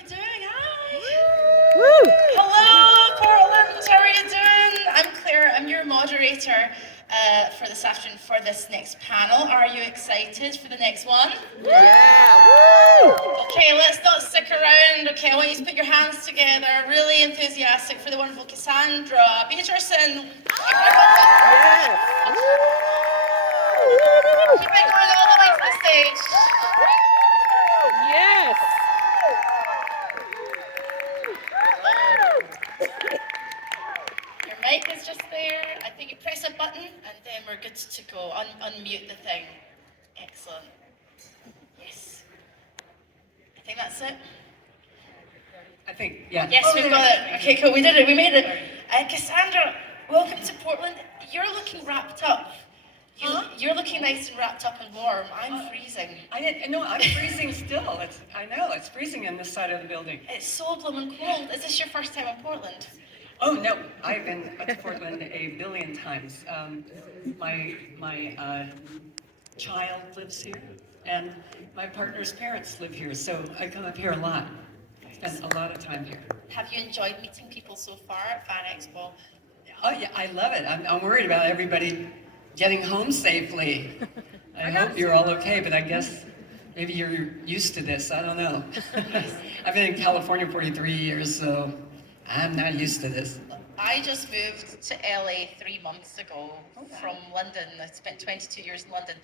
you doing? Hi. Woo. Hello, Portland. How are you doing? I'm Claire. I'm your moderator for this afternoon for this next panel. Are you excited for the next one? Yeah. Woo. Okay, let's not stick around. Okay, I want you to put your hands together. Really enthusiastic for the wonderful Casandra Peterson. Yes. Keep it going all the way to the stage. Yes. Your mic is just there. I think you press a button and then we're good to go. Unmute the thing. Excellent. Yes. I think that's it. I think, yeah. Yes, we've got it. Okay, cool. We did it. We made it. Casandra, welcome to Portland. You're looking wrapped up. You're looking nice and wrapped up and warm. I'm freezing. I'm freezing still. It's freezing on this side of the building. It's so blooming cold. Is this your first time in Portland? Oh no, I've been to Portland a billion times. My child lives here, and my partner's parents live here, so I come up here a lot. Spend a lot of time here. Have you enjoyed meeting people so far at Fan Expo? Oh yeah, I love it. I'm worried about everybody getting home safely. I hope you're all okay, but I guess maybe you're used to this. I don't know. I've been in California 43 years, so I'm not used to this. I just moved to LA 3 months ago from London. I spent 22 years in London.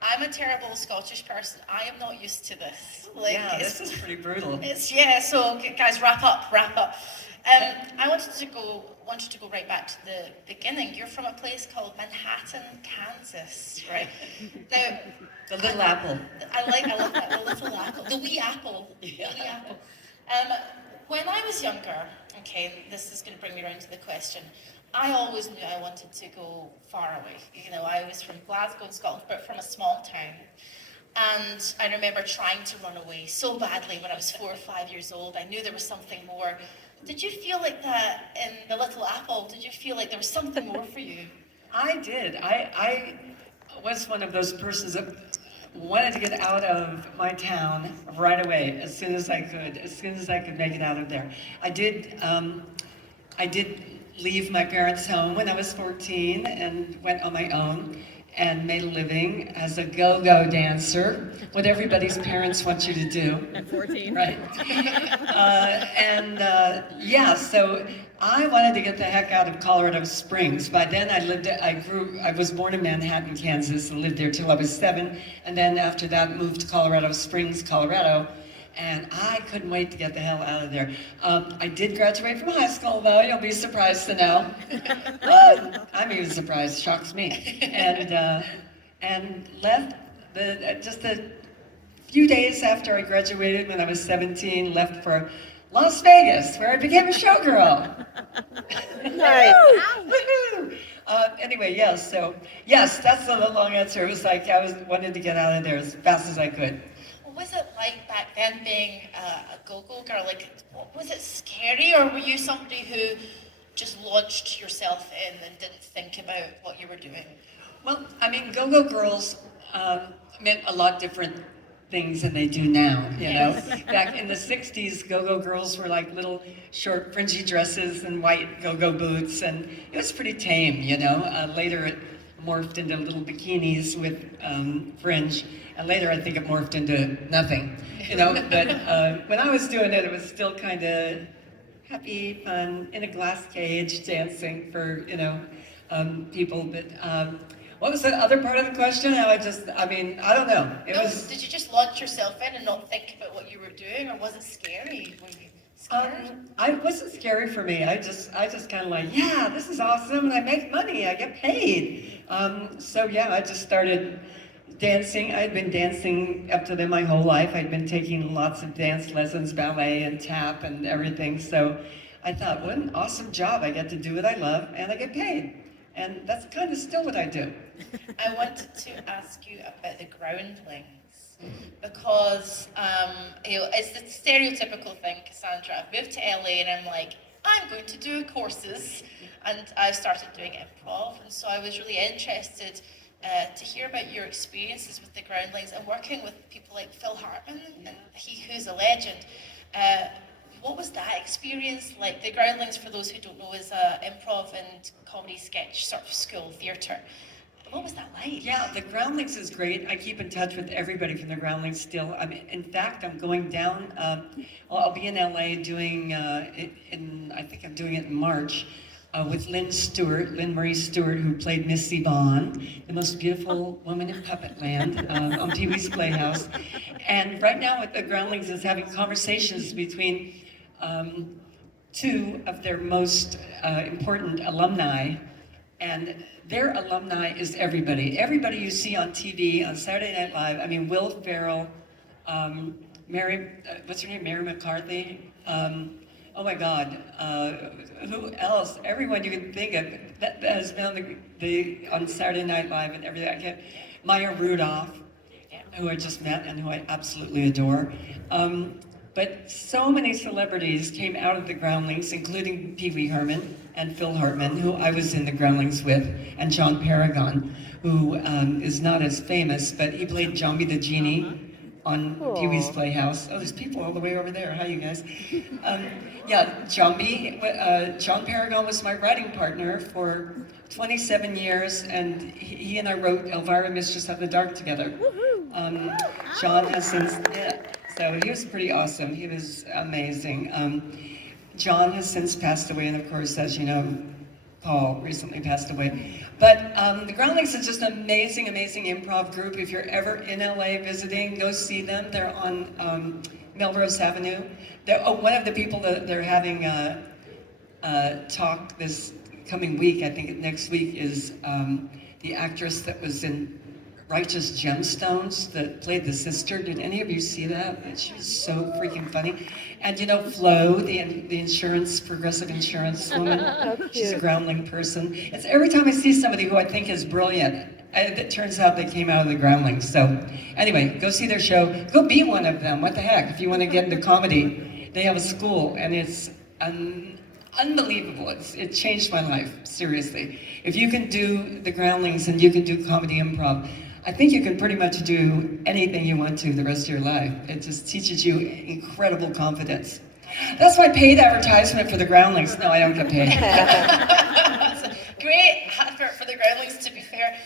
I'm a terrible Scottish person. I am not used to this. Yeah, this is pretty brutal. So guys, wrap up. I wanted to go right back to the beginning. You're from a place called Manhattan, Kansas, right? Now, The little apple. I love that, the little apple, the wee apple, the wee apple. When I was younger, okay, this is going to bring me around to the question. I always knew I wanted to go far away. You know, I was from Glasgow in Scotland, but from a small town. And I remember trying to run away so badly when I was 4 or 5 years old. I knew there was something more. Did you feel like that in the Little Apple? Did you feel like there was something more for you? I did. I was one of those persons that wanted to get out of my town right away, as soon as I could make it out of there. I did leave my parents' home when I was 14 and went on my own and made a living as a go-go dancer, what everybody's parents want you to do. At 14. Right. So I wanted to get the heck out of Colorado Springs. By then I was born in Manhattan, Kansas, and lived there till I was 7, and then after that moved to Colorado Springs, Colorado, and I couldn't wait to get the hell out of there. I did graduate from high school, though, you'll be surprised to know. I'm even surprised, shocks me. And left just a few days after I graduated, when I was 17, left for Las Vegas, where I became a showgirl. Nice. Anyway, yes, that's the long answer. It was like I wanted to get out of there as fast as I could. What was it like back then being a go-go girl? Like, was it scary, or were you somebody who just launched yourself in and didn't think about what you were doing? Well, I mean, go-go girls meant a lot different things than they do now, you know? Back in the 60s, go-go girls were like little short fringy dresses and white go-go boots, and it was pretty tame, you know? Later it morphed into little bikinis with fringe, and later I think it morphed into nothing, you know? But when I was doing it, it was still kind of happy, fun, in a glass cage, dancing for, people, but what was the other part of the question? I don't know. Did you just launch yourself in and not think about what you were doing, or was it scary? Were you scared? It wasn't scary for me. I just kind of like, yeah, this is awesome, and I make money, I get paid. I just started dancing. I'd been dancing up to then my whole life. I'd been taking lots of dance lessons, ballet and tap and everything. So I thought, what an awesome job. I get to do what I love, and I get paid. And that's kind of still what I do. I wanted to ask you about the Groundlings, because it's the stereotypical thing, Casandra. I've moved to LA and I'm like, I'm going to do courses, and I started doing improv, and so I was really interested to hear about your experiences with the Groundlings and working with people like Phil Hartman, and he who's a legend. What was that experience like? The Groundlings, for those who don't know, is a improv and comedy sketch sort of school theatre. What was that like? Yeah, the Groundlings is great. I keep in touch with everybody from the Groundlings still. I mean, in fact, I'm going down. I'll be in LA doing. I think I'm doing it in March. With Lynn Marie Stewart, who played Miss Yvonne, the most beautiful woman in Puppet Land, on Pee Wee's Playhouse. And right now, with the Groundlings is having conversations between two of their most important alumni, and their alumni is everybody. Everybody you see on TV, on Saturday Night Live. I mean, Will Ferrell, Mary, what's her name? Mary McCarthy. Oh my God, who else? Everyone you can think of that has been on Saturday Night Live and everything. Maya Rudolph, who I just met and who I absolutely adore. But so many celebrities came out of the Groundlings, including Pee Wee Herman and Phil Hartman, who I was in the Groundlings with, and John Paragon, who is not as famous, but he played Jambi the Genie on Pee Wee's Playhouse. Oh, there's people all the way over there. Hi, you guys. Yeah, Jambi. John Paragon was my writing partner for 27 years, and he and I wrote Elvira, Mistress of the Dark together. John has since, so he was pretty awesome. He was amazing. John has since passed away, and of course, as you know, Paul recently passed away. But the Groundlings is just an amazing, amazing improv group. If you're ever in LA visiting, go see them. They're on Melrose Avenue. One of the people that they're having talk this coming week, I think next week, is the actress that was in Righteous Gemstones that played the sister. Did any of you see that? She was so freaking funny. And you know Flo, the insurance, progressive insurance woman, she's a Groundling person. It's every time I see somebody who I think is brilliant, it turns out they came out of the Groundlings. So anyway, go see their show. Go be one of them. What the heck? If you want to get into comedy, they have a school, and it's unbelievable. It changed my life, seriously. If you can do the Groundlings and you can do comedy improv, I think you can pretty much do anything you want to the rest of your life. It just teaches you incredible confidence. That's my paid advertisement for the Groundlings. No, I don't get paid. That's a great advert for the Groundlings, to be fair.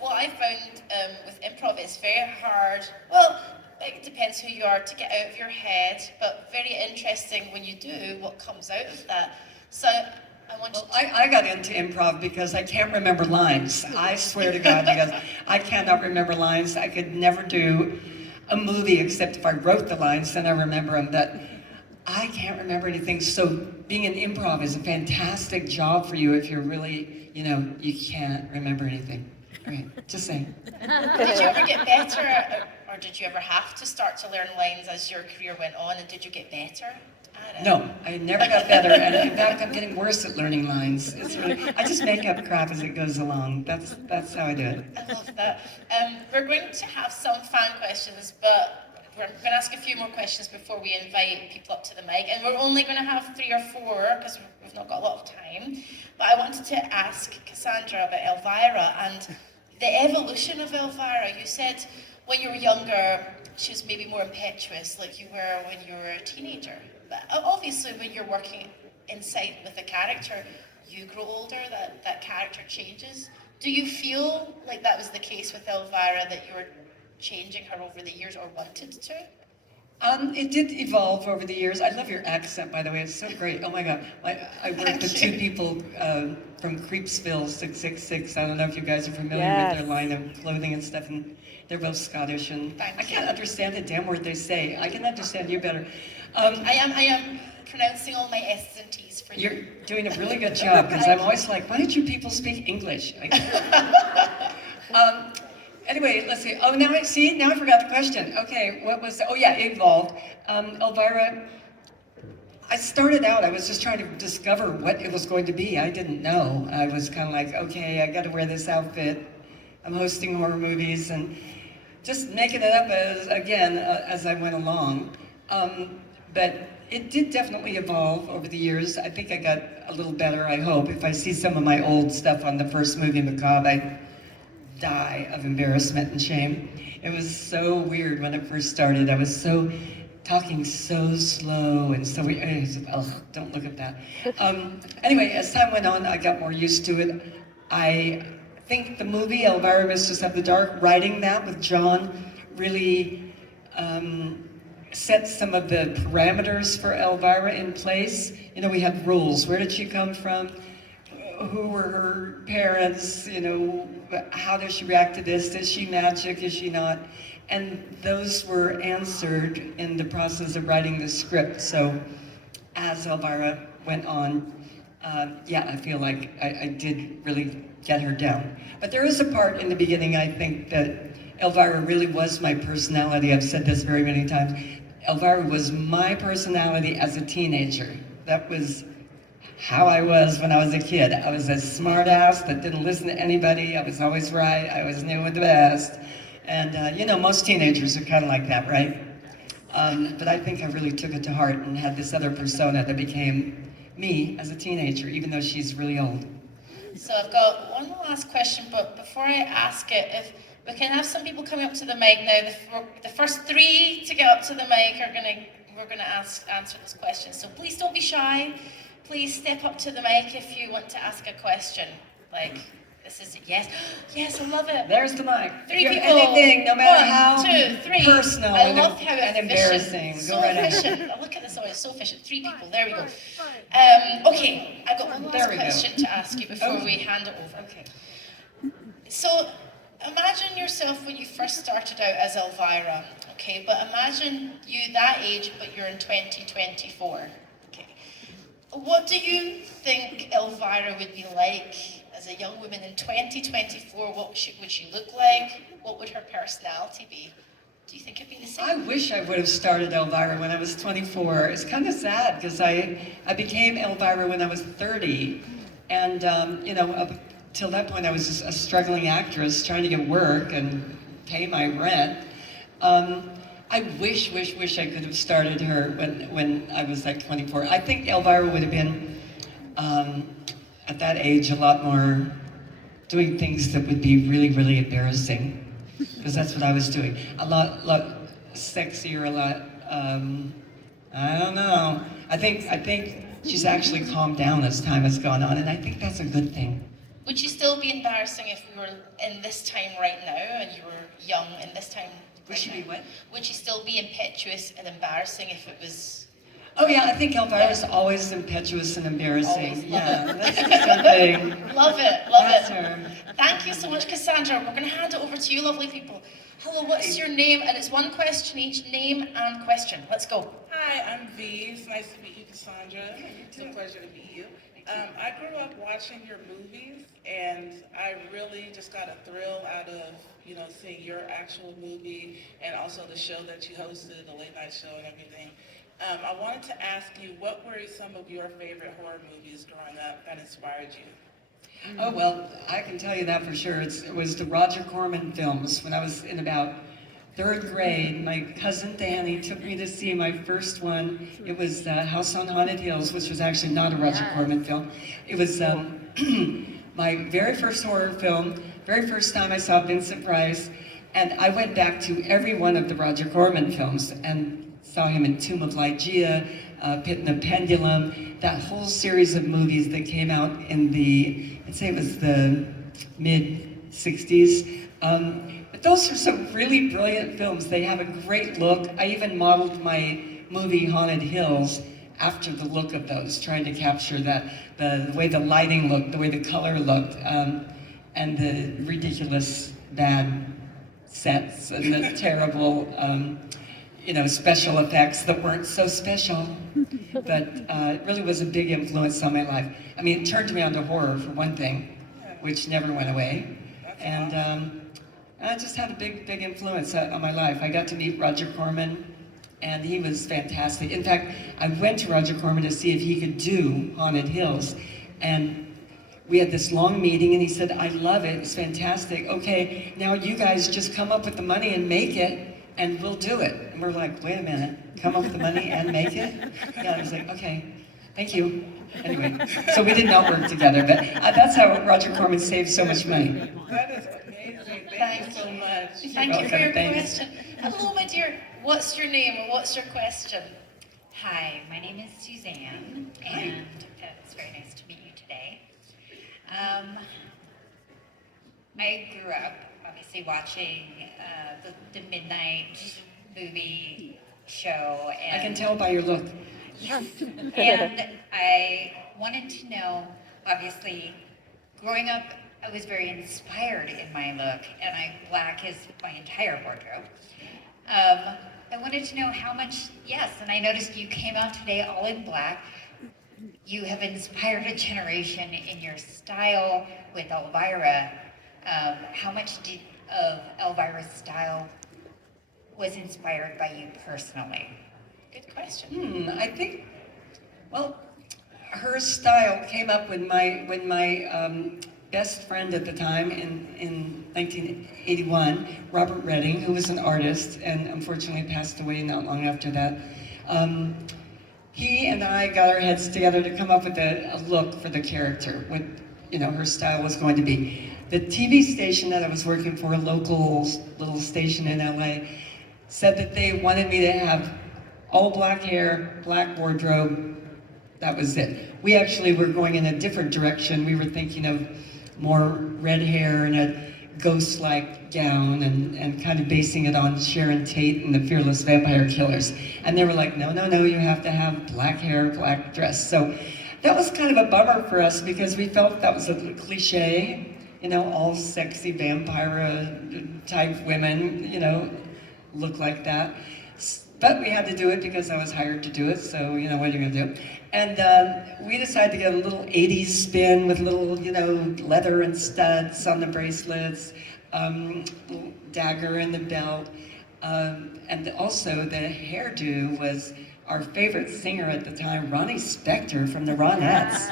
What I found with improv is very hard. Well, it depends who you are to get out of your head, but very interesting when you do what comes out of that. So I got into improv because I can't remember lines. I swear to God, because I cannot remember lines. I could never do a movie except if I wrote the lines, then I remember them. But I can't remember anything. So being an improv is a fantastic job for you if you're really, you can't remember anything. Right, just saying. Did you ever get better, or did you ever have to start to learn lines as your career went on, and did you get better at it? No, I never got better, and in fact, I'm getting worse at learning lines. I just make up crap as it goes along. That's how I do it. I love that. We're going to have some fan questions, but we're going to ask a few more questions before we invite people up to the mic, and we're only going to have 3 or 4 because we've not got a lot of time. But I wanted to ask Casandra about Elvira and the evolution of Elvira. You said when you were younger, she was maybe more impetuous, like you were when you were a teenager. But obviously, when you're working inside with a character, you grow older, that character changes. Do you feel like that was the case with Elvira, that you were changing her over the years or wanted to? It did evolve over the years. I love your accent, by the way. It's so great. Oh my God. I worked with 2 people from Creepsville 666. I don't know if you guys are familiar with their line of clothing and stuff. And they're both Scottish. And I can't understand a damn word they say. I can understand you better. I am pronouncing all my S's and T's for you. You're doing a really good job, because I'm always like, why don't you people speak English? Anyway, let's see. Oh, now I forgot the question. Okay, it evolved. Elvira, I started out, I was just trying to discover what it was going to be. I didn't know. I was kind of like, okay, I got to wear this outfit. I'm hosting horror movies and just making it up as I went along. But it did definitely evolve over the years. I think I got a little better, I hope. If I see some of my old stuff on the first movie, Macabre, I die of embarrassment and shame. It was so weird when it first started. I was so talking so slow and so we, don't look at that. Anyway, as time went on, I got more used to it. I think the movie Elvira, Mistress of the Dark, writing that with John really set some of the parameters for Elvira in place. You know, we had rules. Where did she come from? Who were her parents? You know, how does she react to this? Is she magic? Is she not? And those were answered in the process of writing the script. So as Elvira went on, yeah, I feel like I did really get her down. But there is a part in the beginning, I think, that Elvira really was my personality. I've said this very many times. Elvira was my personality as a teenager. That was how I was when I was a kid. I was a smart ass that didn't listen to anybody. I was always right. I always knew the best. And you know, most teenagers are kind of like that, right? But I think I really took it to heart and had this other persona that became me as a teenager, even though she's really old. So I've got one last question, but before I ask it, if we can have some people coming up to the mic now. The first 3 to get up to the mic we're gonna answer this question. So please don't be shy. Please step up to the mic if you want to ask a question. Like, this is, yes, yes, I love it. There's the mic. 3 If you people. have anything, no matter how 1, 2, 3. personal I love how and efficient. embarrassing. So Go right ahead. efficient. Oh, look at this, it's so efficient. 3 people, there we go. Okay, I've got one There last we go. question to ask you before we hand it over. Okay. So imagine yourself when you first started out as Elvira, okay? But imagine you that age, but you're in 2024, okay? What do you think Elvira would be like as a young woman in 2024? What would she look like? What would her personality be? Do you think it'd be the same? I wish I would have started Elvira when I was 24. It's kind of sad because I became Elvira when I was 30. And, you know, up till that point I was just a struggling actress trying to get work and pay my rent. I wish I could have started her when I was like 24. I think Elvira would have been, at that age, a lot more doing things that would be really, really embarrassing. Because that's what I was doing. A lot sexier, a lot, I don't know. I think she's actually calmed down as time has gone on, and I think that's a good thing. Would you still be embarrassing if we were in this time right now and you were young in this time? Would she be what? Would she still be impetuous and embarrassing if it was? Oh yeah, I think Elvira's always impetuous and embarrassing. Always, Yeah, that's a good thing. Love it, That's it. her. Thank you so much, Cassandra. We're going to hand it over to you, lovely people. Hello, what's your name? And it's one question each, name and question. Let's go. Hi, I'm V. It's nice to meet you, Cassandra. It's a pleasure to meet you. I grew up watching your movies, and I really just got a thrill out of, you know, seeing your actual movie and also the show that you hosted, the late night show and everything. I wanted to ask you, what were some of your favorite horror movies growing up that inspired you? Oh well, I can tell you that for sure. It was the Roger Corman films. When I was in about 3rd grade, my cousin Danny took me to see my first one. It was House on Haunted Hills, which was actually not a Roger Corman film. It was my very first horror film, very first time I saw Vincent Price, and I went back to every one of the Roger Corman films and saw him in Tomb of Lygia, Pit and the Pendulum, that whole series of movies that came out in the, I'd say it was the mid-60s. But those are some really brilliant films. They have a great look. I even modeled my movie Haunted Hills after the look of those, trying to capture that, the way the lighting looked, the way the color looked, and the ridiculous bad sets and the terrible, you know, special effects that weren't so special. But it really was a big influence on my life. I mean, it turned me on to horror, for one thing, which never went away. And I just had a big influence on my life. I got to meet Roger Corman, and he was fantastic. In fact, I went to Roger Corman to see if he could do Haunted Hills. And we had this long meeting, and he said, I love it, it's fantastic. Okay, now you guys just come up with the money and make it, and we'll do it. And we're like, wait a minute, come up with the money and make it? Yeah, I was like, okay, thank you. Anyway, so we did not work together, but that's how Roger Corman saved so much money. That is amazing. Thank you so much. Thank you for your Thanks. question. Hello, my dear. What's your name and what's your question? Hi, my name is Suzanne, and it's very nice to meet you today. I grew up obviously watching the midnight movie show, and I can tell by your look. and I wanted to know, obviously, growing up, I was very inspired in my look, and black is my entire wardrobe. I wanted to know how much, yes, and I noticed you came out today all in black. You have inspired a generation in your style with Elvira. How much of Elvira's style was inspired by you personally? Good question. I think, well, her style came up when my best friend at the time in 1981, Robert Redding, who was an artist and unfortunately passed away not long after that. He and I got our heads together to come up with a look for the character, what her style was going to be. The TV station that I was working for, a local little station in LA, said that they wanted me to have all black hair, black wardrobe. That was it. We actually were going in a different direction. We were thinking of more red hair and a ghost-like gown and kind of basing it on Sharon Tate and the Fearless Vampire Killers. And they were like, no, you have to have black hair, black dress. So that was kind of a bummer for us because we felt that was a little cliche, all sexy vampire type women, look like that. But we had to do it because I was hired to do it, so, what are you gonna do? And we decided to get a little 80s spin with little, leather and studs on the bracelets, little dagger in the belt. And also the hairdo was our favorite singer at the time, Ronnie Spector from the Ronettes.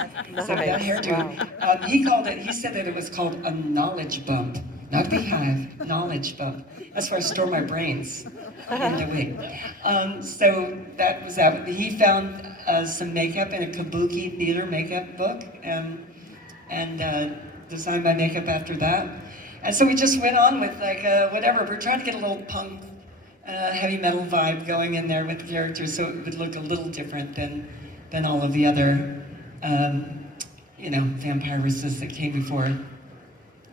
So that hairdo, he said that it was called a knowledge bump, not beehive, knowledge bump. That's where I store my brains, in the wig. So that was that. He found some makeup in a kabuki theater makeup book and designed my makeup after that. And so we just went on with whatever. We're trying to get a little punk, heavy metal vibe going in there with the characters so it would look a little different than all of the other, vampiresses that came before.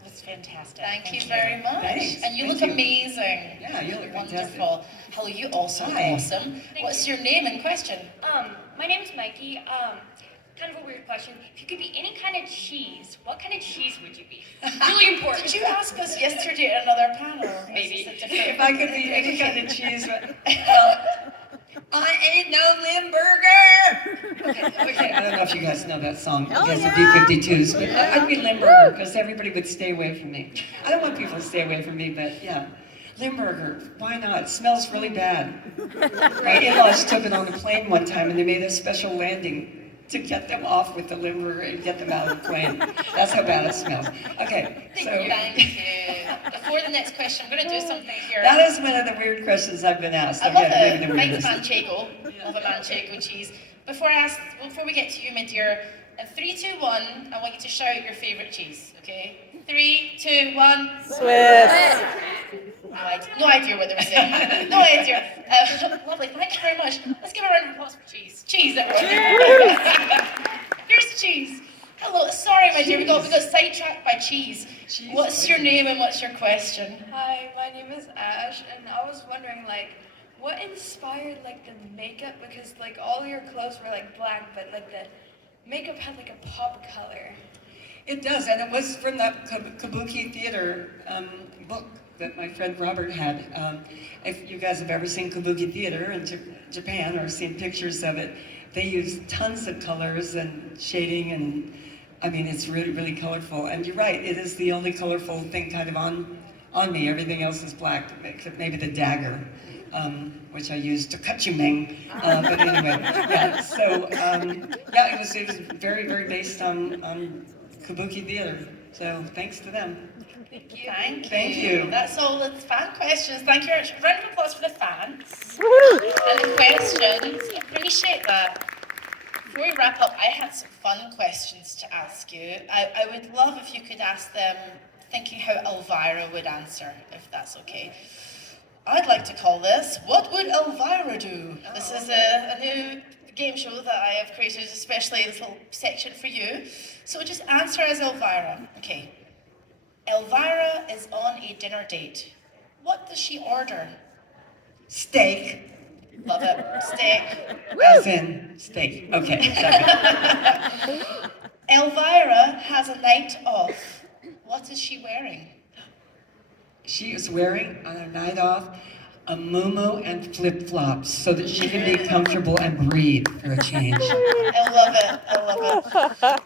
That's fantastic. Thank you very much. Thanks. And you Thank look you. amazing. Yeah, you look wonderful. Hello, you also look Hi. awesome. What's your name and question? My name is Mikey. Kind of a weird question. If you could be any kind of cheese, what kind of cheese would you be? Really important. Did you ask us yesterday at another panel? Maybe. If I could be any kind of cheese, well, I ain't no Limburger! Okay, I don't know if you guys know that song because of B-52s, but I'd be Limburger because everybody would stay away from me. I don't want people to stay away from me, but yeah. Limburger, why not? It smells really bad. My in-laws took it on a plane one time and they made a special landing to get them off with the Limburger and get them out of the plane. That's how bad it smells. Okay, so. Thank you. Before the next question, I'm going to do something here. That is one of the weird questions I've been asked. I love Maybe it. the Mike's weirdest. manchego. Love a manchego cheese. Before we get to you, my dear, in 3, 2, 1, I want you to shout your favourite cheese, okay? 3, 2, 1. Swiss. No idea what they were saying. No idea. Lovely, thank you very much. Let's give a round of applause for cheese. Cheese, everyone. Here's cheese. Hello, sorry, my dear, we got sidetracked by cheese. What's your name and what's your question? Hi, my name is Ash, and I was wondering, what inspired, the makeup? Because, all your clothes were, black, but, the makeup had, a pop color. It does, and it was from that Kabuki theater book that my friend Robert had. If you guys have ever seen Kabuki theater in Japan or seen pictures of it, they use tons of colors and shading, and it's really, really colorful. And you're right, it is the only colorful thing kind of on me. Everything else is black, except maybe the dagger, which I used to cut you, Meng. But anyway, yeah. So it was very, very based on Kabuki theater. So thanks to them. Thank you. That's all the fan questions. Thank you very much. Round of applause for the fans. And the questions. Appreciate that. Before we wrap up, I had some fun questions to ask you. I would love if you could ask them thinking how Elvira would answer, if that's okay. I'd like to call this What Would Elvira Do? This is a new game show that I have created, especially this little section for you. So just answer as Elvira. Okay. Elvira is on a dinner date. What does she order? Steak, Love it. Steak. as in steak. Okay, sorry. Elvira has a night off. What is she wearing? She is wearing on her night off a muumuu and flip-flops so that she can be comfortable and breathe for a change. I love it. I love it.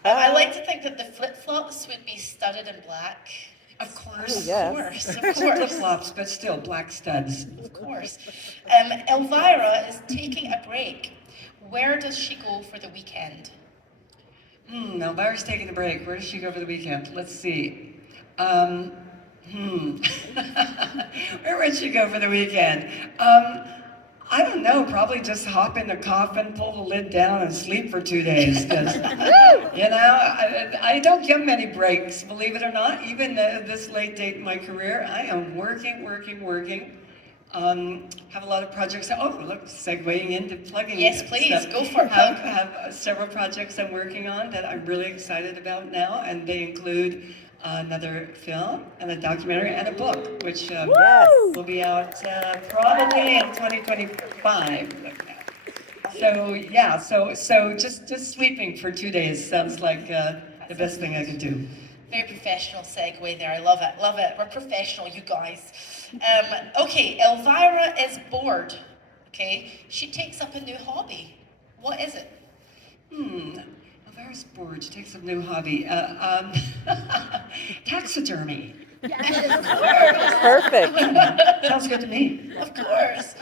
I like to think that the flip-flops would be studded in black. Of course. Yes. Of course, of Flip course. flops, but still black studs. Of course. Elvira is taking a break. Where does she go for the weekend? Elvira's taking a break. Where does she go for the weekend? Let's see. Where would she go for the weekend? I don't know. Probably just hop in the coffin, pull the lid down, and sleep for 2 days. 'Cause, you know, I don't get many breaks, believe it or not. Even this late date in my career, I am working. Have a lot of projects. Oh, look, segueing into plugging. Yes, please, stuff. go for it. Have several projects I'm working on that I'm really excited about now, and they include another film and a documentary and a book, which will be out probably in 2025. So yeah, so just sleeping for 2 days sounds like the best thing I could do. Very professional segue there. I love it. Love it. We're professional, you guys. Okay, Elvira is bored. Okay, she takes up a new hobby. What is it? Elvira's bored. She takes up a new hobby. Taxidermy. Perfect. Sounds good to me. Of course.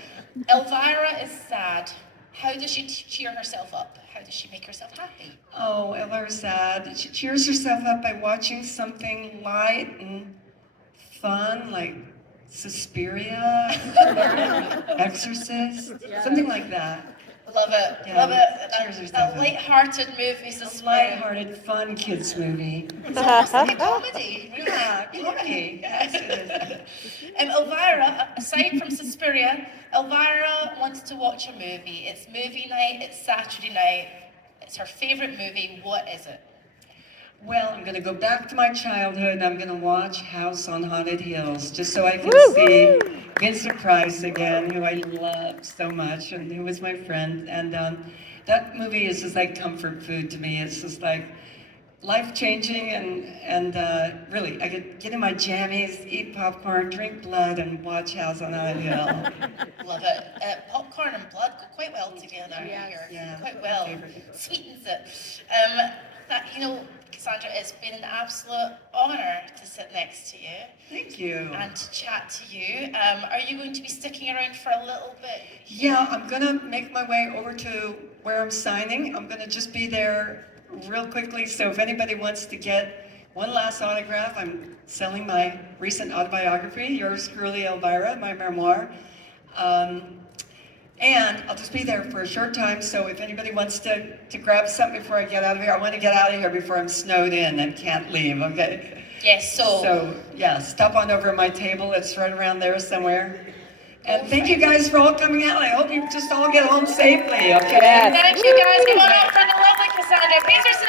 Elvira is sad. How does she cheer herself up? How does she make herself happy? Oh, Elvira's sad. She cheers herself up by watching something light and fun, like Suspiria, Exorcist, something like that. Love it. Yeah, Love it. cheers A herself up. light-hearted movie. A light-hearted, fun kids movie. It's almost like a comedy. Really. Yeah, comedy. Yes, it is. Elvira, aside from Suspiria, Elvira wants to watch a movie. It's movie night, it's Saturday night. It's her favorite movie. What is it? Well, I'm going to go back to my childhood and I'm going to watch House on Haunted Hills just so I can see Vincent Price again, who I love so much and who was my friend. And that movie is just like comfort food to me. It's just like life-changing and really, I could get in my jammies, eat popcorn, drink blood, and watch House on Haunted Hill. Love it. Popcorn and blood go quite well together here. Yeah, Quite well. favorite. Sweetens it. Casandra, it's been an absolute honour to sit next to you Thank you. and to chat to you. Are you going to be sticking around for a little bit? Yeah, I'm gonna make my way over to where I'm signing. I'm gonna just be there real quickly, so if anybody wants to get one last autograph, I'm selling my recent autobiography, Yours Truly, Elvira, my memoir. And I'll just be there for a short time, so if anybody wants to grab something before I get out of here, I want to get out of here before I'm snowed in and can't leave, okay? Yes, So, yeah, stop on over to my table. It's right around there somewhere. And thank you guys for all coming out. I hope you just all get home safely, okay? Yes. Thank you guys. Come on up for the lovely Casandra Peterson.